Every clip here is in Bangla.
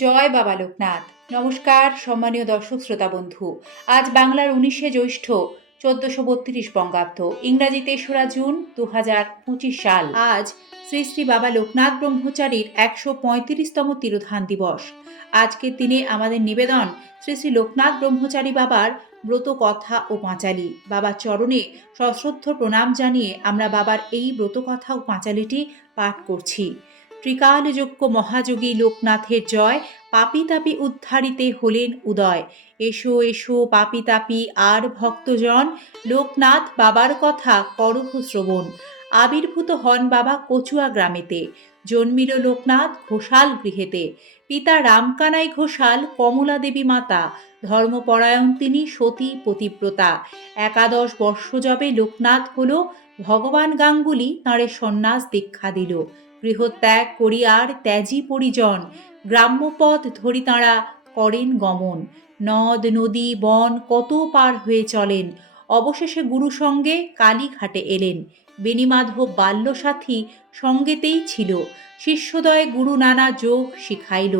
জয় বাবা লোকনাথ। নমস্কার, সম্মানীয় দর্শক, শ্রোতা বন্ধু। আজ বাংলার উনিশে জ্যৈষ্ঠ, চোদ্দশো বত্রিশ বঙ্গাব্দ। ইংরাজি তেসরা জুন দু হাজার পঁচিশ সাল। আজ শ্রী শ্রী বাবা লোকনাথ ব্রহ্মচারীর একশো পঁয়ত্রিশতম তিরোধান দিবস। আজকের দিনে আমাদের নিবেদন শ্রী শ্রী লোকনাথ ব্রহ্মচারী বাবার ব্রত কথা ও পাঁচালী। বাবার চরণে সশ্রদ্ধ প্রণাম জানিয়ে আমরা বাবার এই ব্রত কথা ও পাঁচালীটি পাঠ করছি। ত্রিকালযোগ্য মহাযোগী লোকনাথের জয় পাপি তাপি উদ্ধারিতে হলেন উদয়। এসো এসো পাপি তাপি আর ভক্তজন, লোকনাথ বাবার কথা করহ শ্রবণ। আবির্ভূত হন বাবা কচুয়া গ্রামেতে। জন্মিল লোকনাথ ঘোষাল গৃহেতে। পিতা রামকানাই ঘোষাল, কমলা দেবী মাতা। ধর্মপরায়ণ তিনি সতী পতিব্রতা। একাদশ বর্ষ যবে লোকনাথ হল, ভগবান গাঙ্গুলি তাঁরে সন্ন্যাস দীক্ষা দিল। গৃহত্যাগ করিয়ার ত্যাজি পরিজন, গ্রাম্যপথ ধরি তাঁরা করেন গমন। নদ, নদী, বন কত পার হয়ে চলেন, অবশেষে গুরু সঙ্গে কালীঘাটে এলেন। বেণীমাধব বাল্যসাথী সঙ্গেতেই ছিল, শিষ্যদয় গুরু নানা যোগ শিখাইল।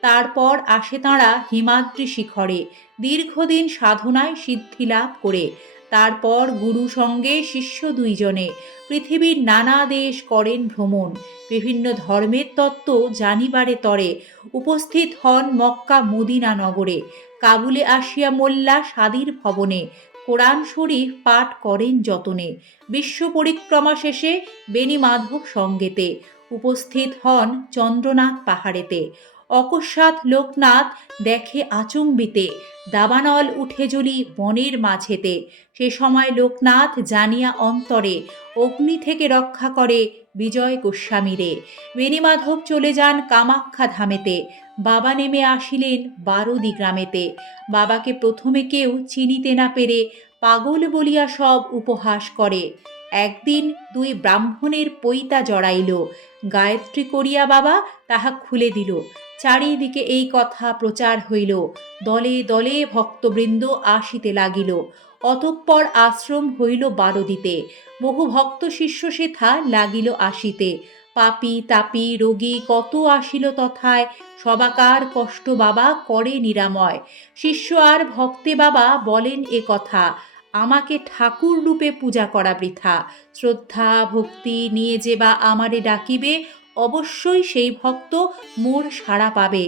তারপর আসে তাঁরা হিমাদ্রি শিখরে, দীর্ঘদিন সাধনায় সিদ্ধি লাভ করে। তারপর গুরু সঙ্গে শিষ্য দুইজনে পৃথিবীর নানা দেশ করেন ভ্রমণ। বিভিন্ন ধর্মের তত্ত্ব জানিবারে তরে উপস্থিত হন মক্কা মদিনা নগরে। কাবুলে আসিয়া মোল্লা সাদির ভবনে কোরআন শরীফ পাঠ করেন যতনে। বিশ্ব পরিক্রমা শেষে বেণী মাধব সঙ্গেতে উপস্থিত হন চন্দ্রনাথ পাহাড়েতে। অকস্মাৎ লোকনাথ দেখে আচম্বিতে দাবানল উঠে জ্বলি বনের মাঝেতে। সে সময় লোকনাথ জানিয়া অন্তরে, অগ্নি থেকে রক্ষা করে বিজয় গোস্বামীরে। বেণীমাধব চলে যান কামাখ্যা ধামেতে। বাবা নেমে আসিলেন বারোদি গ্রামেতে। বাবাকে প্রথমে কেউ চিনিতে না পেরে পাগল বলিয়া সব উপহাস করে। একদিন দুই ব্রাহ্মণের পৈতা জড়াইল। গায়ত্রী করিয়া বাবা তাহা খুলে দিল। চারিদিকে এই কথা প্রচার হইল। দলে দলে ভক্তবৃন্দ আসিতে লাগিল। অতঃপর আশ্রম হইল বারদিতে। বহু ভক্ত শিষ্য সেথা লাগিল আসিতে। পাপি, তাপি, রোগী কত আসিল তথায়, সবাকার কষ্ট বাবা করে নিরাময়। শিষ্য আর ভক্তে বাবা বলেন এ কথা। আমাকে ঠাকুর রূপে পূজা করা বৃথা। শ্রদ্ধা, ভক্তি নিয়ে যে বা আমারে ডাকিবে, অবশ্যই সেই ভক্ত মোর সাড়া পাবে।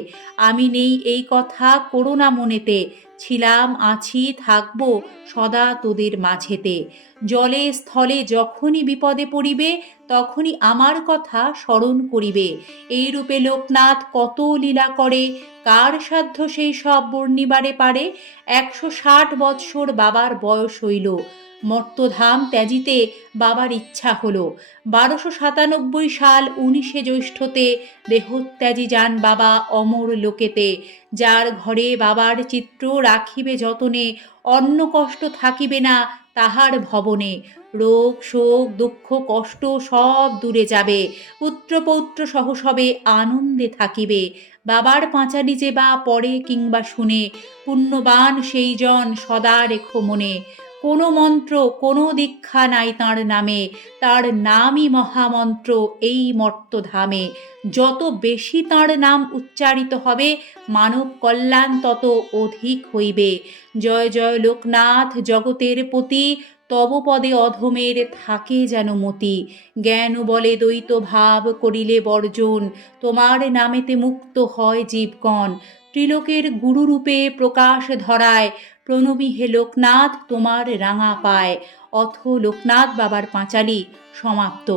আমি নেই এই কথা করোনা মনেতে, ছিলাম আছি থাকব সদা তোদের মাঝেতে। জলে স্থলে যখনই বিপদে পড়িবে তখনই আমার কথা স্মরণ করিবে। এই রূপে লোকনাথ কত লীলা করে, কার সাধ্য সেই সব বর্ণিবারে পারে? একশো ষাট বৎসর বাবার বয়স হইল। মর্তধাম ত্যাজিতে বাবার ইচ্ছা হলো। বারোশো সাতানব্বই সাল উনিশে জ্যৈষ্ঠতে দেহত্যাজি যান বাবা অমর লোকেতে। যার ঘরে বাবার চিত্র রাখিবে যতনে, অন্ন কষ্ট থাকিবে না তাহার ভবনে। রোগ, শোক, দুঃখ, কষ্ট সব দূরে যাবে। পুত্রপৌত্র সহ সবে আনন্দে থাকিবে। বাবার পাঁচা যে বা পড়ে কিংবা শুনে, পুণ্যবান সেই জন সদা রেখো মনে। কোনো মন্ত্র, কোনো দীক্ষা নাই তাঁর নামে। তার নামই মহামন্ত্র এই মর্তধামে। যত বেশি তাঁর নাম উচ্চারিত হবে, মানব কল্যাণ তত অধিক হইবে। জয় জয় লোকনাথ জগতের পতি তব পদে অধমের থাকে যেন মতি। জ্ঞান বলে দ্বৈত ভাব করিলে বর্জন, তোমার নামেতে মুক্ত হয় জীবগণ। ত্রিলোকের গুরুরূপে প্রকাশ ধরায়, প্রণবী হে লোকনাথ, তোমার রাঙা পায়। অথ লোকনাথ বাবার পাঁচালি, সমাপ্ত।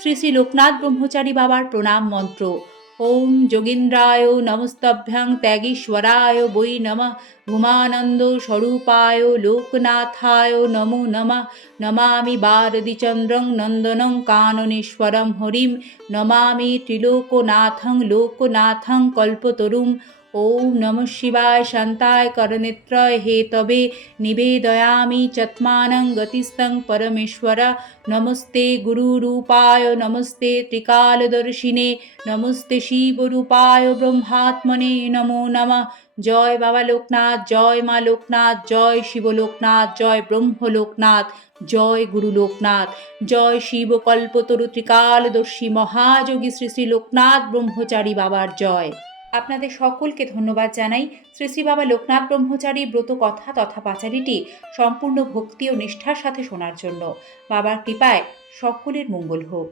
শ্রী শ্রী লোকনাথ ব্রহ্মচারী বাবার প্রণাম মন্ত্র। ওম যোগীন্দ্রায় নমস্তভ্যং ত্যাগীশ্বরায় বৈ নমঃ। ভূমানন্দ স্বরূপায় লোকনাথায় নমো নমঃ। নমামি বারদিচন্দ্রং নন্দনং কাননেশ্বরম হরিম। নমামি ত্রিলোকনাথং লোকনাথং কল্পতরুম। ওম নম শিবায় শান্তায় করনেত্রয় হে তবে নিবেদয়ামি চত্মানং গতিস্তং পরমেশ্বর। নমস্তে গুরুরূপায়, নমস্তে ত্রিকালদর্শিনে, নমস্তে শিবরূপায় ব্রহ্মাত্মনে নমো নমঃ। জয় বাবা লোকনাথ, জয় মা লোকনাথ, জয় শিব লোকনাথ, জয় ব্রহ্ম লোকনাথ, জয় গুরু লোকনাথ। জয় শিব কল্পতরু ত্রিকালদর্শী মহাযোগী শ্রী শ্রী লোকনাথ ব্রহ্মচারী বাবার জয়। আপনাদের সকলকে ধন্যবাদ জানাই। শ্রী শ্রী বাবা লোকনাথ ব্রহ্মচারী ব্রত কথা তথা পাচারিটি সম্পূর্ণ ভক্তি ও নিষ্ঠার সাথে শোনার জন্য। বাবার কৃপায় সকলের মঙ্গল হোক।